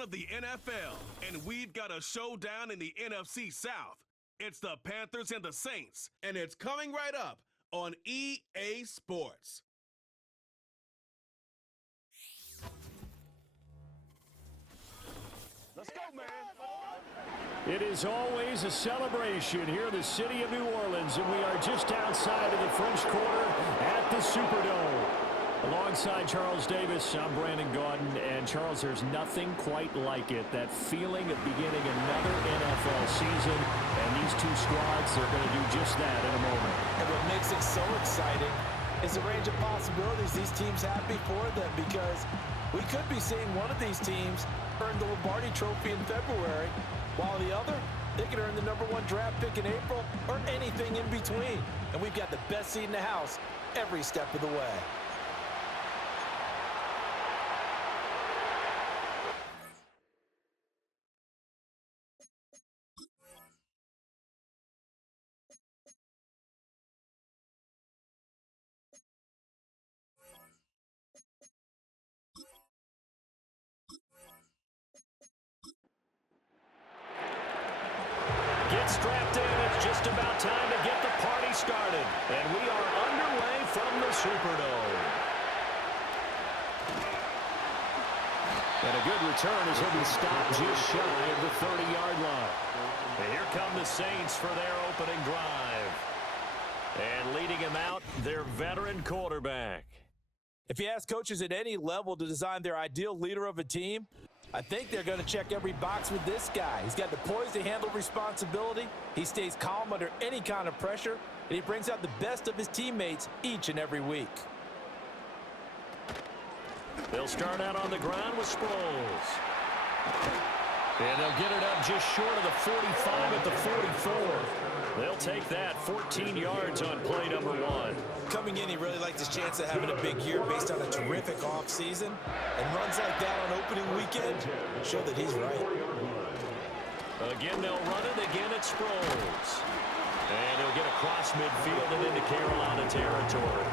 of the NFL, and we've got a showdown in the NFC South. It's the Panthers and the Saints, and it's coming right up on EA Sports. Let's go, man. It is always a celebration here in the city of New Orleans, and we are just outside of the French Quarter at the Superdome. Alongside Charles Davis, I'm Brandon Gaudin, and Charles, there's nothing quite like it. That feeling of beginning another NFL season, and these two squads are going to do just that in a moment. And what makes it so exciting is the range of possibilities these teams have before them, because we could be seeing one of these teams earn the Lombardi Trophy in February, while the other, they could earn the #1 draft pick in April or anything in between. And we've got the best seat in the house every step of the way. Get strapped in. It's just about time to get the party started. And we are underway from the Superdome. And a good return as he'll be stopped just shy of the 30-yard line. And here come the Saints for their opening drive. And leading him out, their veteran quarterback. If you ask coaches at any level to design their ideal leader of a team, I think they're going to check every box with this guy. He's got the poise to handle responsibility. He stays calm under any kind of pressure, and he brings out the best of his teammates each and every week. They'll start out on the ground with Sproles. And they'll get it up just short of the 45 at the 44. They'll take that 14 yards on play number 1. Coming in, he really likes his chance of having a big year based on a terrific offseason. And runs like that on opening weekend show that he's right. Again, they'll run it. Again, it's Sproles. And he'll get across midfield and into Carolina territory.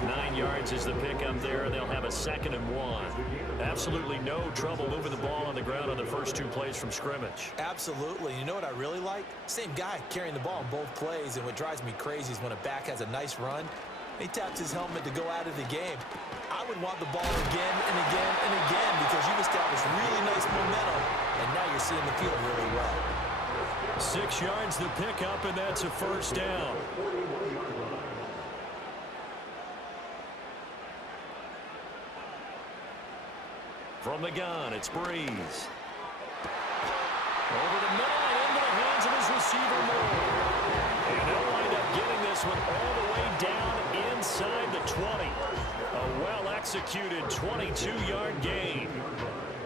9 yards is the pickup there, and they'll have a 2nd and 1. Absolutely no trouble moving the ball on the ground on the first 2 plays from scrimmage. Absolutely. You know what I really like? Same guy carrying the ball in both plays, and what drives me crazy is when a back has a nice run, he taps his helmet to go out of the game. I would want the ball again and again and again because you've established really nice momentum, and now you're seeing the field really well. 6 yards the pickup, and that's a first down. From the gun, it's Brees. Over the middle and into the hands of his receiver, Moore. And they'll wind up getting this one all the way down inside the 20. A well-executed 22-yard gain.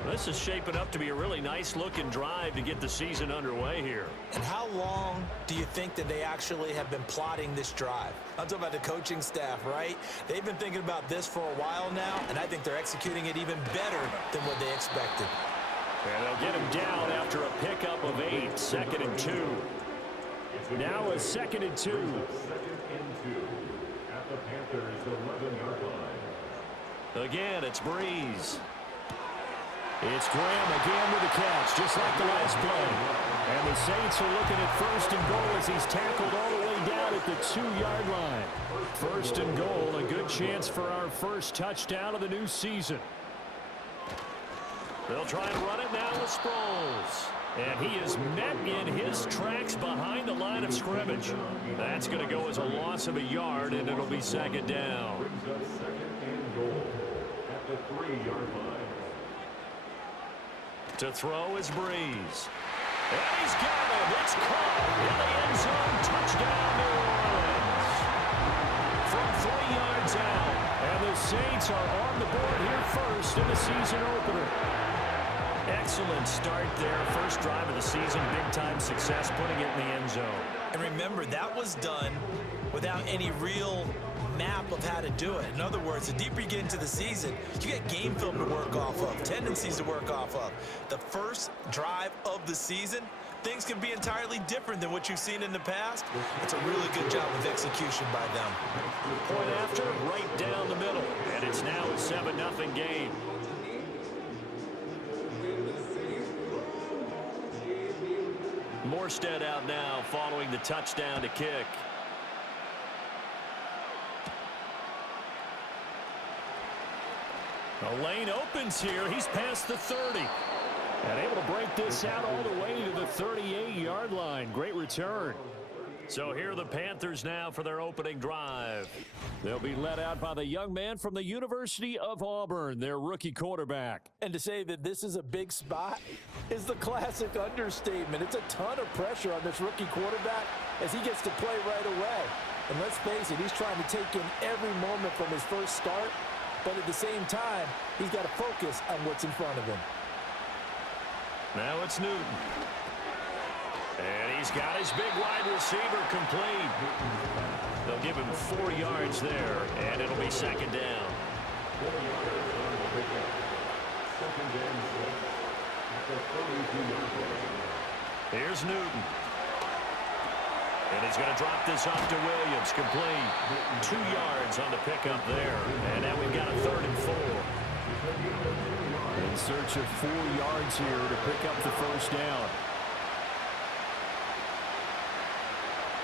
This is shaping up to be a really nice-looking drive to get the season underway here. And how long do you think that they actually have been plotting this drive? I'm talking about the coaching staff, right? They've been thinking about this for a while now, and I think they're executing it even better than what they expected. And they'll get him down after a pickup of 8, 2nd and 2. Now a 2nd and 2. At the Panthers' 11-yard line. Again, it's Brees. It's Graham again with a catch, just like the last play. And the Saints are looking at 1st and goal as he's tackled all the way down at the 2-yard line. 1st and goal, a good chance for our first touchdown of the new season. They'll try and run it now with Sproles. And he is met in his tracks behind the line of scrimmage. That's going to go as a loss of a yard, and it'll be 2nd down. Brings up 2nd and goal at the 3-yard line. To throw is Brees. And he's got it. It's caught in the end zone. Touchdown, New Orleans. From 3 yards out. And the Saints are on the board here first in the season opener. Excellent start there. First drive of the season. Big-time success putting it in the end zone. And remember, that was done without any real map of how to do it. In other words, the deeper you get into the season, you get game film to work off of, tendencies to work off of. The first drive of the season, things can be entirely different than what you've seen in the past. It's a really good job of execution by them. Point after, right down the middle. And it's now a 7-0 game. Morstead out now following the touchdown to kick. The lane opens here. He's past the 30. And able to break this out all the way to the 38-yard line. Great return. So here are the Panthers now for their opening drive. They'll be led out by the young man from the University of Auburn, their rookie quarterback. And to say that this is a big spot is the classic understatement. It's a ton of pressure on this rookie quarterback as he gets to play right away. And let's face it, he's trying to take in every moment from his first start, but at the same time, he's got to focus on what's in front of him. Now it's Newton. And he's got his big wide receiver complete. They'll give him 4 yards there, and it'll be second down. Here's Newton. And he's going to drop this off to Williams, complete. 2 yards on the pickup there. And now we've got a 3rd and 4. In search of 4 yards here to pick up the first down.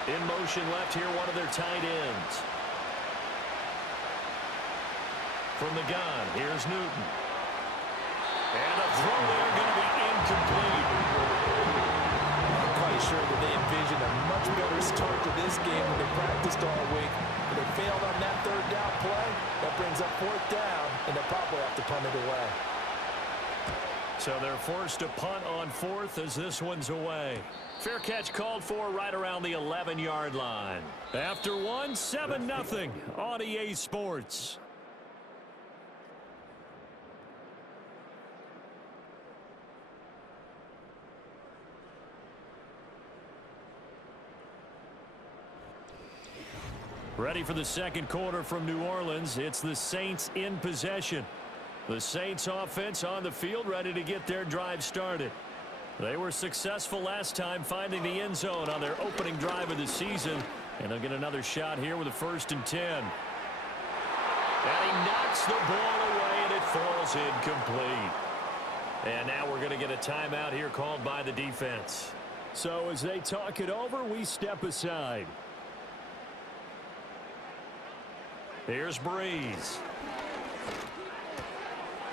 In motion left here, one of their tight ends. From the gun, here's Newton. And a throw there going to be incomplete. I'm quite sure that they envisioned a much better start to this game than they practiced all week. But they failed on that 3rd down play. That brings up 4th down, and they'll probably have to punt it away. So they're forced to punt on 4th as this one's away. Fair catch called for right around the 11-yard line. After one, 7-0 on EA Sports. Ready for the second quarter from New Orleans. It's the Saints in possession. The Saints offense on the field, ready to get their drive started. They were successful last time finding the end zone on their opening drive of the season. And they'll get another shot here with a 1st and 10. And he knocks the ball away, and it falls incomplete. And now we're going to get a timeout here called by the defense. So as they talk it over, we step aside. Here's Brees.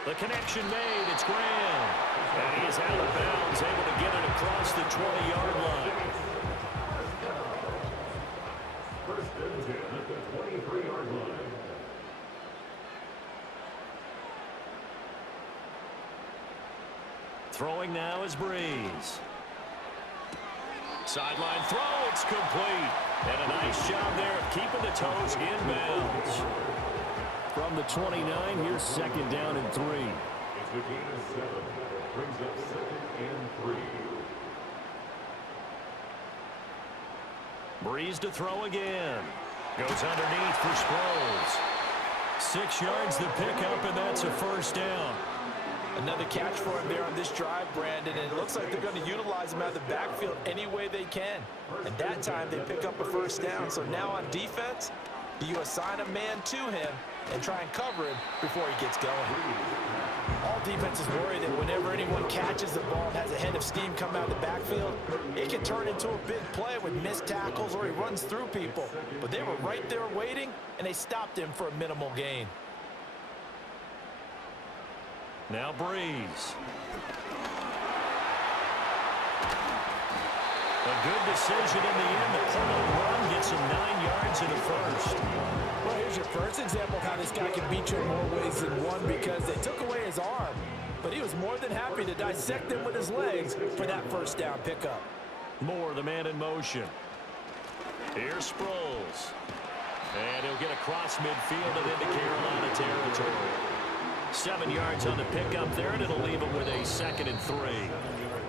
The connection made. It's Graham. And he is out of bounds, able to get it across the 20-yard line. 1st and 10 at the 23-yard line. Throwing now is Brees. Sideline throw. It's complete. And a nice job there of keeping the toes inbounds. From the 29, here's 2nd down and 3. It's a gain of 7. Brings up 2nd and 3. Brees to throw again. Goes underneath for Sproles. 6 yards the pickup, and that's a 1st down. Another catch for him there on this drive, Brandon, and it looks like they're going to utilize him out of the backfield any way they can. And that time they pick up a 1st down. So now on defense, do you assign a man to him and try and cover him before he gets going? All defenses worry that whenever anyone catches the ball and has a head of steam come out of the backfield, it can turn into a big play with missed tackles or he runs through people. But they were right there waiting, and they stopped him for a minimal gain. Now Brees. A good decision in the end. The punt and run gets him 9 yards in the 1st. Well, here's your first example of how this guy can beat you in more ways than one, because they took away his arm, but he was more than happy to dissect him with his legs for that 1st down pickup. Moore, the man in motion. Here's Sproles. And he'll get across midfield and into Carolina territory. 7 yards on the pickup there, and it'll leave him with a 2nd and 3.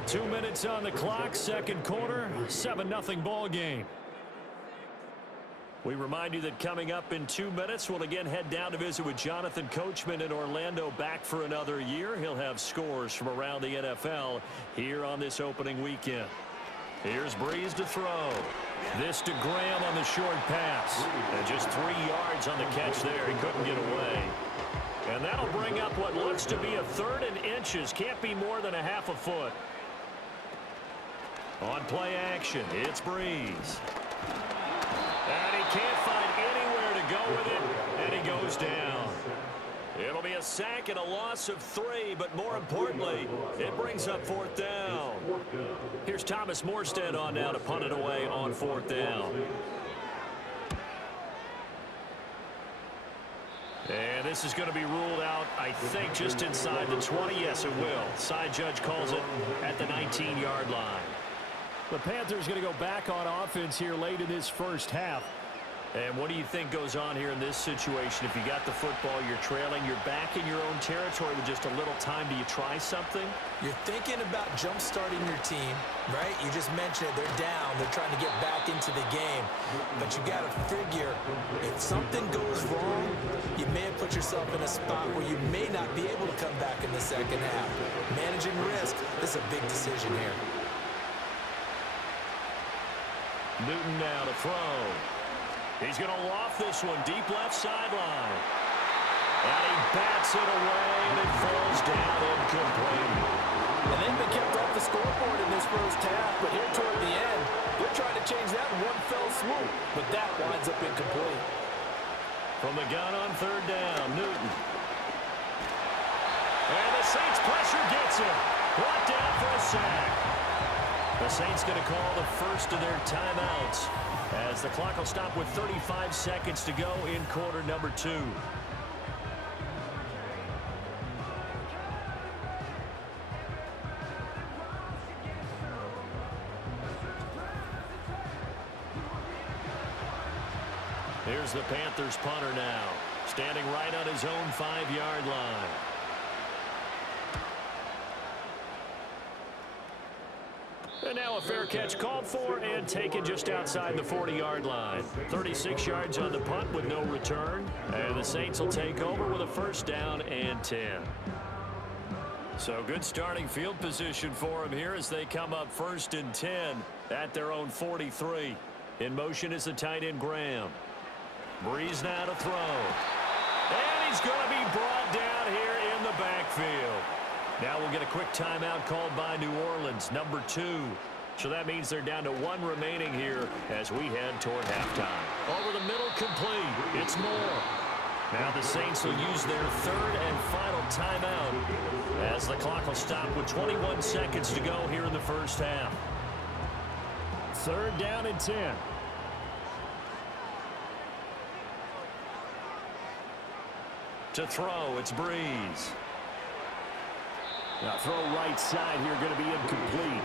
2 minutes on the clock, second quarter, 7-0 ball game. We remind you that coming up in 2 minutes, we'll again head down to visit with Jonathan Coachman in Orlando, back for another year. He'll have scores from around the NFL here on this opening weekend. Here's Brees to throw. This to Graham on the short pass. And just 3 yards on the catch there. He couldn't get away. And that'll bring up what looks to be a 3rd and inches. Can't be more than a half a foot. On play action, it's Brees. And he can't find anywhere to go with it, and he goes down. It'll be a sack and a loss of 3, but more importantly, it brings up 4th down. Here's Thomas Morstead on now to punt it away on 4th down. And this is going to be ruled out, I think, just inside the 20. Yes, it will. Side judge calls it at the 19-yard line. The Panthers going to go back on offense here late in this first half. And what do you think goes on here in this situation? If you got the football, you're trailing, you're back in your own territory with just a little time. Do you try something? You're thinking about jump-starting your team, right? You just mentioned it. They're down. They're trying to get back into the game. But you got to figure, if something goes wrong, you may have put yourself in a spot where you may not be able to come back in the second half. Managing risk, this is a big decision here. Newton now to throw. He's going to loft this one deep left sideline. And he bats it away, and it falls down incomplete. And they've been kept off the scoreboard in this first half, but here toward the end, they're trying to change that in one fell swoop. But that winds up incomplete. From the gun on 3rd down, Newton. And the Saints pressure gets him. Brought down for a sack. The Saints going to call the first of their timeouts as the clock will stop with 35 seconds to go in quarter number 2. Here's the Panthers punter now, standing right on his own 5-yard line. And now a fair catch called for and taken just outside the 40-yard line. 36 yards on the punt with no return. And the Saints will take over with a 1st down and 10. So good starting field position for them here as they come up 1st and 10 at their own 43. In motion is the tight end Graham. Brees now to throw. And he's going to be brought down here in the backfield. Now we'll get a quick timeout called by New Orleans, number 2. So that means they're down to 1 remaining here as we head toward halftime. Over the middle, complete. It's Moore. Now the Saints will use their 3rd and final timeout as the clock will stop with 21 seconds to go here in the first half. 3rd down and 10. To throw, it's Brees. Now throw right side here, going to be incomplete.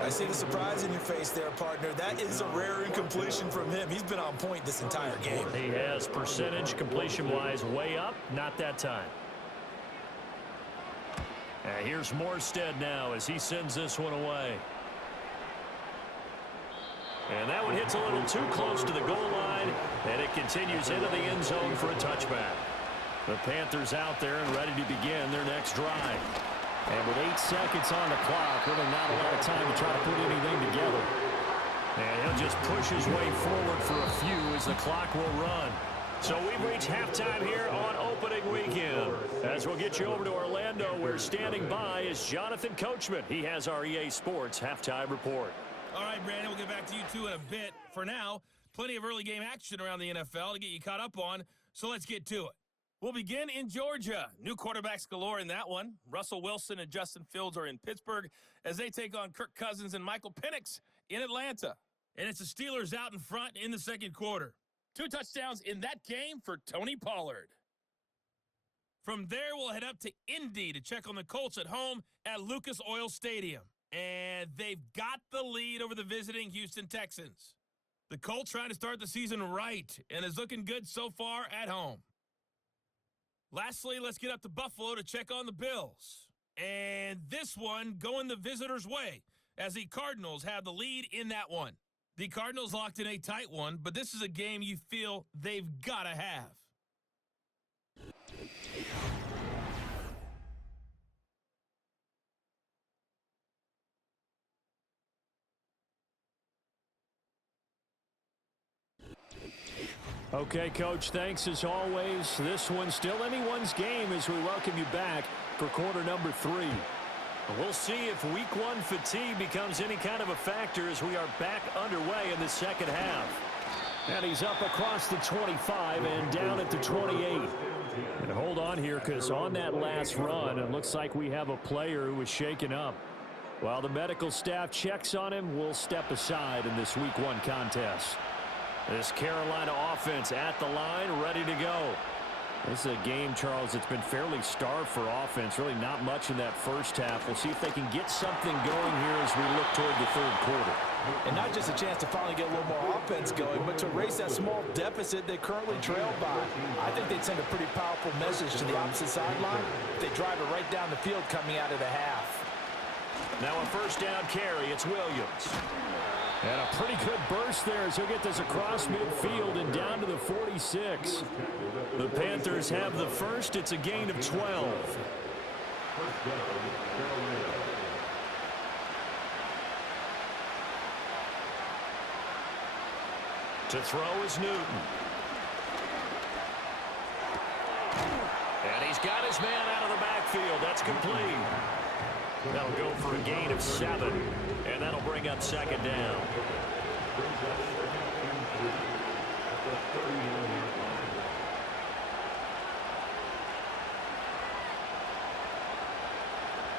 I see the surprise in your face there, partner. That is a rare incompletion from him. He's been on point this entire game. He has percentage completion-wise way up, not that time. And here's Morstead now as he sends this one away. And that one hits a little too close to the goal line, and it continues into the end zone for a touchback. The Panthers out there and ready to begin their next drive. And with 8 seconds on the clock, really not a lot of time to try to put anything together. And he'll just push his way forward for a few as the clock will run. So we've reached halftime here on opening weekend. As we'll get you over to Orlando, where standing by is Jonathan Coachman. He has our EA Sports halftime report. All right, Brandon, we'll get back to you two in a bit. For now, plenty of early game action around the NFL to get you caught up on, so let's get to it. We'll begin in Georgia. New quarterbacks galore in that one. Russell Wilson and Justin Fields are in Pittsburgh as they take on Kirk Cousins and Michael Penix in Atlanta. And it's the Steelers out in front in the second quarter. 2 touchdowns in that game for Tony Pollard. From there, we'll head up to Indy to check on the Colts at home at Lucas Oil Stadium. And they've got the lead over the visiting Houston Texans. The Colts trying to start the season right and is looking good so far at home. Lastly, let's get up to Buffalo to check on the Bills. And this one going the visitors' way as the Cardinals have the lead in that one. The Cardinals locked in a tight one, but this is a game you feel they've got to have. Okay, Coach, thanks as always. This one's still anyone's game as we welcome you back for quarter number 3. We'll see if week 1 fatigue becomes any kind of a factor as we are back underway in the second half. And he's up across the 25 and down at the 28. And hold on here, because on that last run, it looks like we have a player who was shaken up. While the medical staff checks on him, we'll step aside in this week 1 contest. This Carolina offense at the line, ready to go. This is a game, Charles, that's been fairly starved for offense. Really not much in that first half. We'll see if they can get something going here as we look toward the third quarter. And not just a chance to finally get a little more offense going, but to erase that small deficit they currently trail by. I think they'd send a pretty powerful message to the opposite sideline if they drive it right down the field coming out of the half. Now a first down carry. It's Williams. And a pretty good burst there as he'll get this across midfield and down to the 46. The Panthers have the first. It's a gain of 12. To throw is Newton. And he's got his man out of the backfield. That's complete. That'll go for a gain of 7. And that'll bring up second down.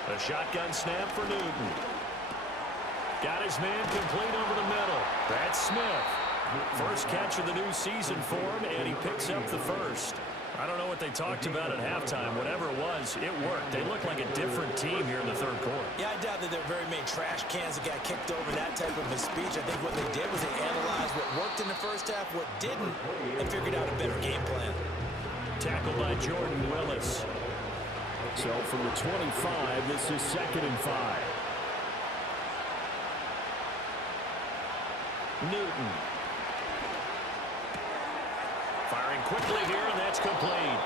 A shotgun snap for Newton. Got his man complete over the middle. That's Smith. First catch of the new season for him, and he picks up the first. I don't know what they talked about at halftime. Whatever it was, it worked. They look like a different team here in the third quarter. Yeah, I doubt that there are very many trash cans that got kicked over that type of a speech. I think what they did was they analyzed what worked in the first half, what didn't, and figured out a better game plan. Tackled by Jordan Willis. So from the 25, this is 2nd and 5. Newton. Firing quickly here, and that's complete.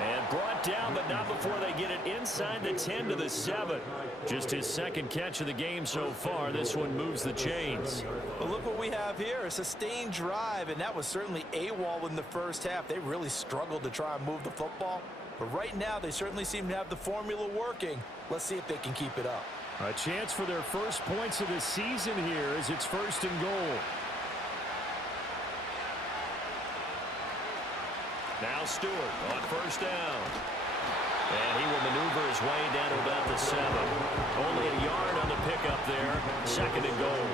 And brought down, but not before they get it inside the 10 to the 7. Just his second catch of the game so far. This one moves the chains. But look what we have here, a sustained drive, and that was certainly AWOL in the first half. They really struggled to try and move the football. But right now, they certainly seem to have the formula working. Let's see if they can keep it up. A chance for their first points of the season here as it's 1st and goal. Now Stewart on first down. And he will maneuver his way down to about the 7. Only a yard on the pickup there. 2nd and goal.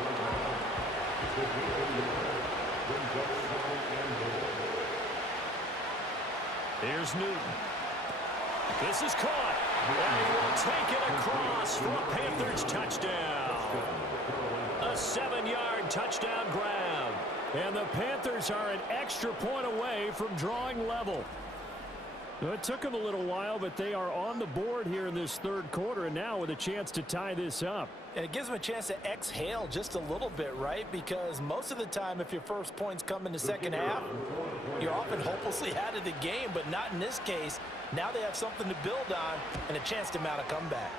Here's Newton. This is caught. And he will take it across for a Panthers touchdown. A 7-yard touchdown grab. And the Panthers are an extra point away from drawing level. It took them a little while, but they are on the board here in this third quarter, and now with a chance to tie this up. And it gives them a chance to exhale just a little bit, right? Because most of the time, if your first points come in the second half, you're often hopelessly out of the game, but not in this case. Now they have something to build on and a chance to mount a comeback.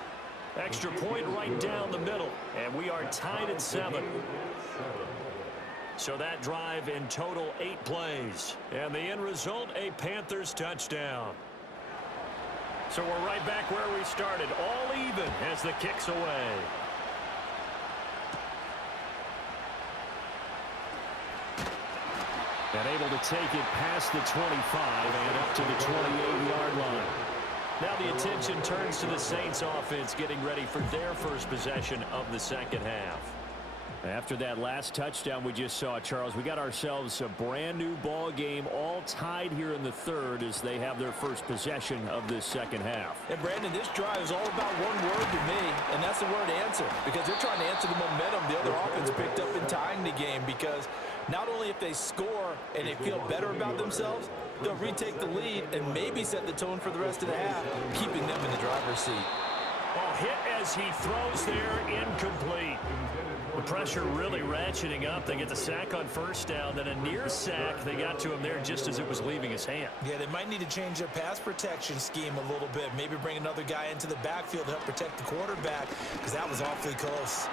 Extra point right down the middle, and we are tied at 7. So that drive in total 8 plays. And the end result, a Panthers touchdown. So we're right back where we started, all even as the kick's away. And able to take it past the 25 and up to the 28-yard line. Now the attention turns to the Saints offense getting ready for their first possession of the second half. After that last touchdown we just saw, Charles, we got ourselves a brand new ball game, all tied here in the third as they have their first possession of this second half. And Brandon, this drive is all about one word to me, and that's the word answer, because they're trying to answer the momentum the other offense picked up in tying the game, because not only if they score and they feel better about themselves, they'll retake the lead and maybe set the tone for the rest of the half, keeping them in the driver's seat. Oh, hit as he throws there, incomplete. The pressure really ratcheting up. They get the sack on first down, then a near sack. They got to him there just as it was leaving his hand. Yeah, they might need to change their pass protection scheme a little bit. Maybe bring another guy into the backfield to help protect the quarterback, because that was awfully close.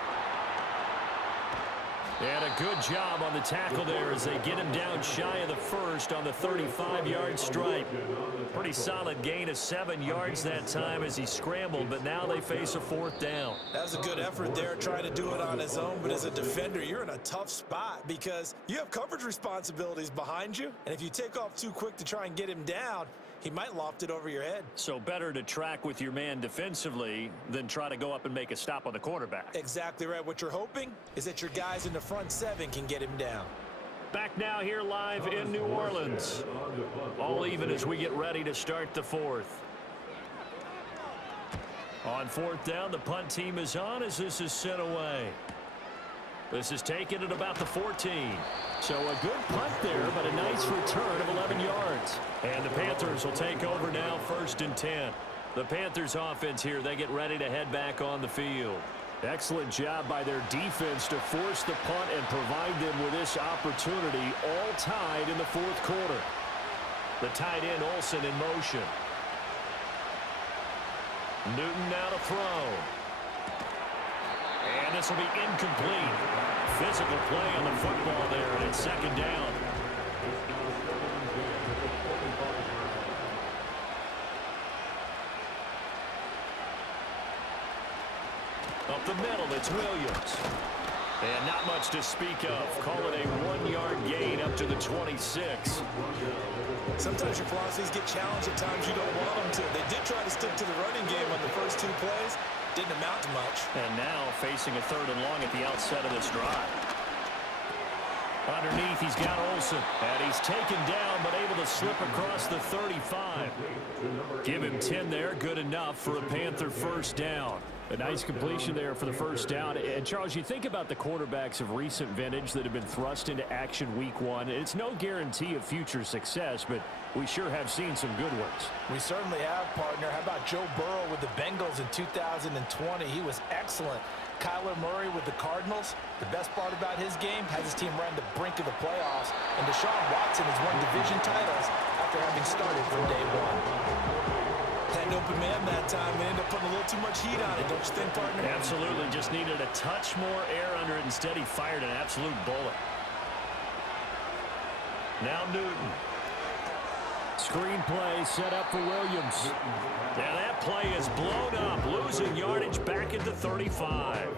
And a good job on the tackle there as they get him down shy of the first on the 35-yard stripe. Pretty solid gain of 7 yards that time as he scrambled, but now they face a 4th down. That was a good effort there, trying to do it on his own, but as a defender, you're in a tough spot because you have coverage responsibilities behind you, and if you take off too quick to try and get him down, he might loft it over your head. So better to track with your man defensively than try to go up and make a stop on the quarterback. Exactly right. What you're hoping is that your guys in the front 7 can get him down. Back now here live in New Orleans. All even as we get ready to start the 4th. On 4th down, the punt team is on as this is sent away. This is taken at about the 14. So a good punt there, but a nice return of 11 yards. And the Panthers will take over now, 1st and 10. The Panthers offense here, they get ready to head back on the field. Excellent job by their defense to force the punt and provide them with this opportunity, all tied in the 4th quarter. The tight end Olsen in motion. Newton now to throw. And this will be incomplete. Physical play on the football there, and it's 2nd down. Up the middle, it's Williams. And not much to speak of. Call it a 1-yard gain up to the 26. Sometimes your philosophies get challenged at times you don't want them to. They did try to stick to the running game on the first 2 plays. Didn't amount to much. And now facing a 3rd and long at the outset of this drive. Underneath, he's got Olsen. And he's taken down, but able to slip across the 35. Give him 10 there. Good enough for a Panther 1st down. A nice completion there for the 1st down. And, Charles, you think about the quarterbacks of recent vintage that have been thrust into action week 1. It's no guarantee of future success, but we sure have seen some good ones. We certainly have, partner. How about Joe Burrow with the Bengals in 2020? He was excellent. Kyler Murray with the Cardinals. The best part about his game has his team right on the brink of the playoffs. And Deshaun Watson has won division titles after having started from day 1. Had an open man that time and ended up putting a little too much heat on it, don't you think, partner? Absolutely. Just needed a touch more air under it. Instead, he fired an absolute bullet. Now Newton. Screen play set up for Williams. Now that play is blown up, losing yardage back at the 35.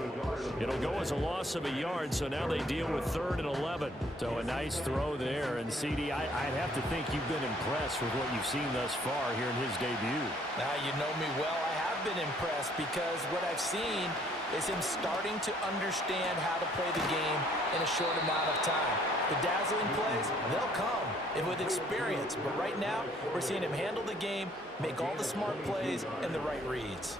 It'll go as a loss of a yard, so now they deal with 3rd and 11. So a nice throw there. And, CD, I'd have to think you've been impressed with what you've seen thus far here in his debut. Now, you know me well. I have been impressed because what I've seen is him starting to understand how to play the game in a short amount of time. The dazzling plays, they'll come and with experience. But right now, we're seeing him handle the game, make all the smart plays and the right reads.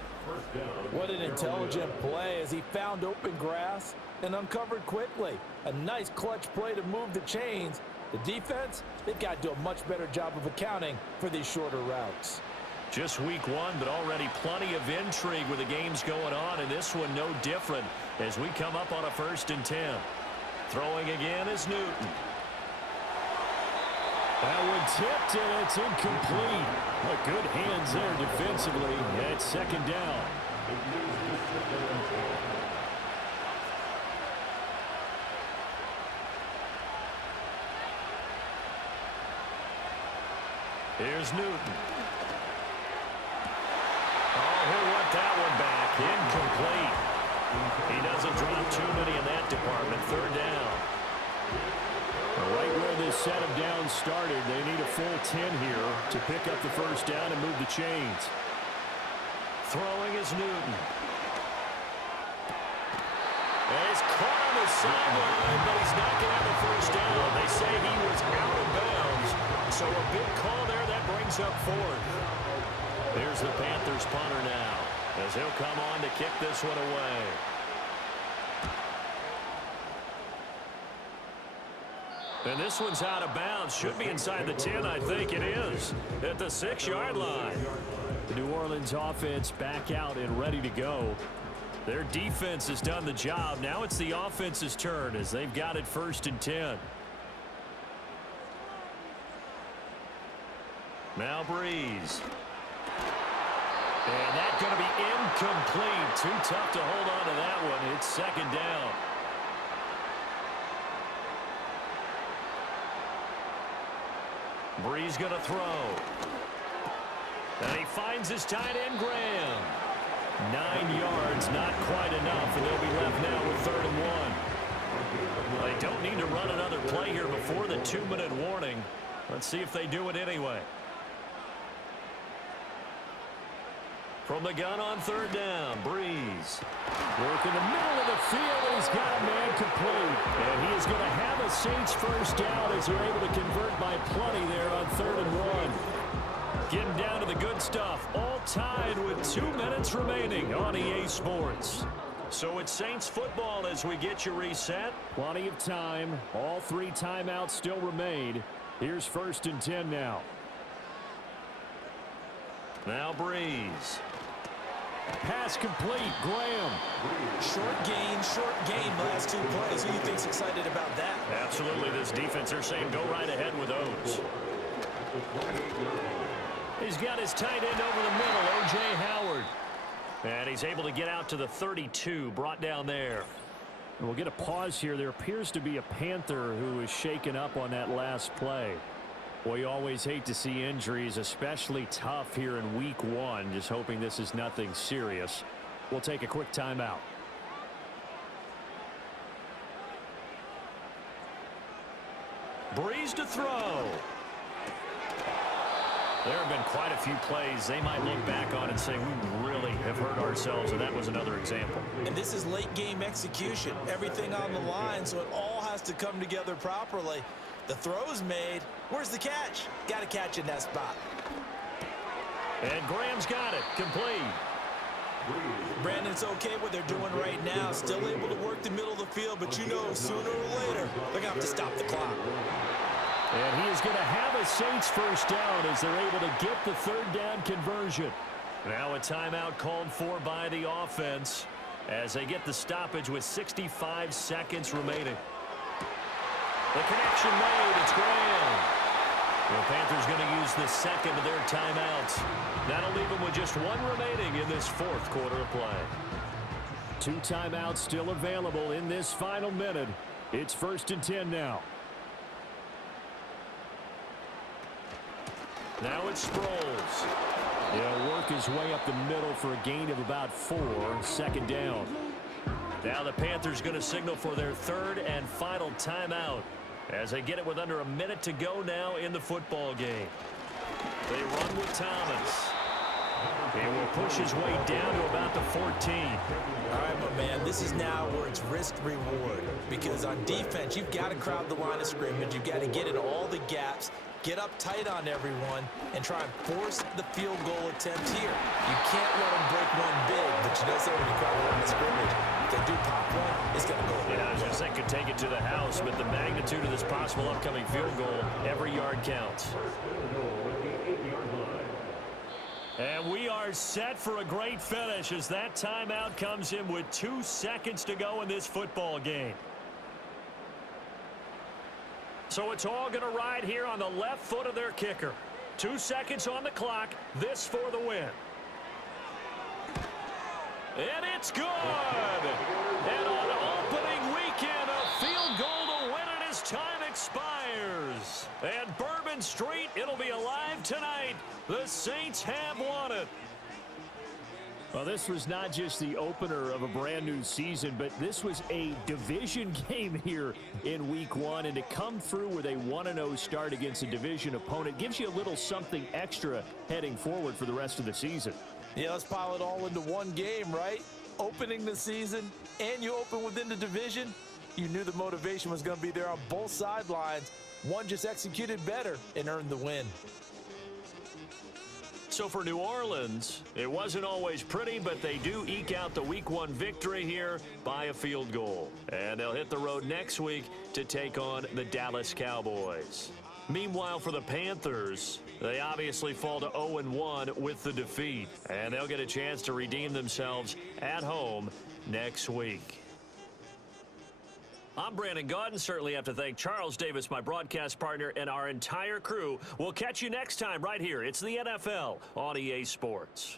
What an intelligent play as he found open grass and uncovered quickly. A nice clutch play to move the chains. The defense, they've got to do a much better job of accounting for these shorter routes. Just week 1, but already plenty of intrigue with the games going on, and this one no different as we come up on a 1st and 10. Throwing again is Newton. That one tipped, and it's incomplete. But good hands there defensively. That's 2nd down. Here's Newton. Oh, he'll want that one back. Incomplete. He doesn't drop too many in that department. 3rd down. Right where this set of downs started, they need a full 10 here to pick up the 1st down and move the chains. Throwing is Newton. And he's caught on the sideline, but he's not going to have a 1st down. They say he was out of bounds. So a big call there that brings up 4th. There's the Panthers punter now as he'll come on to kick this one away. And this one's out of bounds. Should be inside the 10, I think it is. At the 6-yard line. The New Orleans offense back out and ready to go. Their defense has done the job. Now it's the offense's turn as they've got it 1st and 10. Now Brees. And that's going to be incomplete. Too tough to hold on to that one. It's 2nd down. Brees going to throw. And he finds his tight end, Graham. 9 yards, not quite enough, and they'll be left now with 3rd and 1. They don't need to run another play here before the 2-minute warning. Let's see if they do it anyway. From the gun on 3rd down, Brees. Work in the middle of the field, and he's got a man complete. And he is going to have a Saints first down as they're able to convert by plenty there on 3rd and 1. Getting down to the good stuff. All tied with 2 minutes remaining on EA Sports. So it's Saints football as we get you reset. Plenty of time. All 3 timeouts still remain. Here's 1st and 10 now. Now Brees. Pass complete. Graham. Short gain last 2 plays. Who do you think's excited about that? Absolutely. This defense, they're saying go right ahead with those. He's got his tight end over the middle, O.J. Howard. And he's able to get out to the 32, brought down there. And we'll get a pause here. There appears to be a Panther who is shaken up on that last play. Well, you always hate to see injuries, especially tough here in week 1. Just hoping this is nothing serious. We'll take a quick timeout. Brees to throw. There have been quite a few plays they might look back on and say, we really have hurt ourselves, and that was another example. And this is late game execution. Everything on the line, so it all has to come together properly. The throw's made. Where's the catch? Got to catch in that spot. And Graham's got it. Complete. Brandon, it's okay what they're doing right now. Still able to work the middle of the field, but you know sooner or later they're going to have to stop the clock. And he is going to have a Saints first down as they're able to get the 3rd down conversion. Now a timeout called for by the offense as they get the stoppage with 65 seconds remaining. The connection made. It's Graham. The Panthers going to use the 2nd of their timeouts. That'll leave them with just 1 remaining in this 4th quarter of play. 2 timeouts still available in this final minute. It's 1st and 10 now. Now it's Sproles. He'll work his way up the middle for a gain of about 4. 2nd down. Now the Panthers going to signal for their 3rd and final timeout as they get it with under a minute to go now in the football game. They run with Thomas. He will push his way down to about the 14. All right, my man, this is now where it's risk-reward. Because on defense, you've got to crowd the line of scrimmage. You've got to get in all the gaps, get up tight on everyone, and try and force the field goal attempt here. You can't let them break one big, but you know so when you crowd the line of scrimmage, if they do pop one, it's going to go away. Yeah, I was just saying could take it to the house, but the magnitude of this possible upcoming field goal, every yard counts. And we are set for a great finish as that timeout comes in with 2 seconds to go in this football game. So it's all going to ride here on the left foot of their kicker. 2 seconds on the clock. This for the win. And it's good. And on opening weekend, a field goal to win it as time expires. And Bourbon Street, it'll be alive tonight. The Saints have won it. Well, this was not just the opener of a brand new season, but this was a division game here in week 1. And to come through with a 1-0 start against a division opponent gives you a little something extra heading forward for the rest of the season. Yeah, let's pile it all into one game, right? Opening the season, and you open within the division. You knew the motivation was going to be there on both sidelines. One just executed better and earned the win. So for New Orleans, it wasn't always pretty, but they do eke out the week 1 victory here by a field goal. And they'll hit the road next week to take on the Dallas Cowboys. Meanwhile, for the Panthers, they obviously fall to 0-1 with the defeat. And they'll get a chance to redeem themselves at home next week. I'm Brandon Gaudin. Certainly have to thank Charles Davis, my broadcast partner, and our entire crew. We'll catch you next time right here. It's the NFL on EA Sports.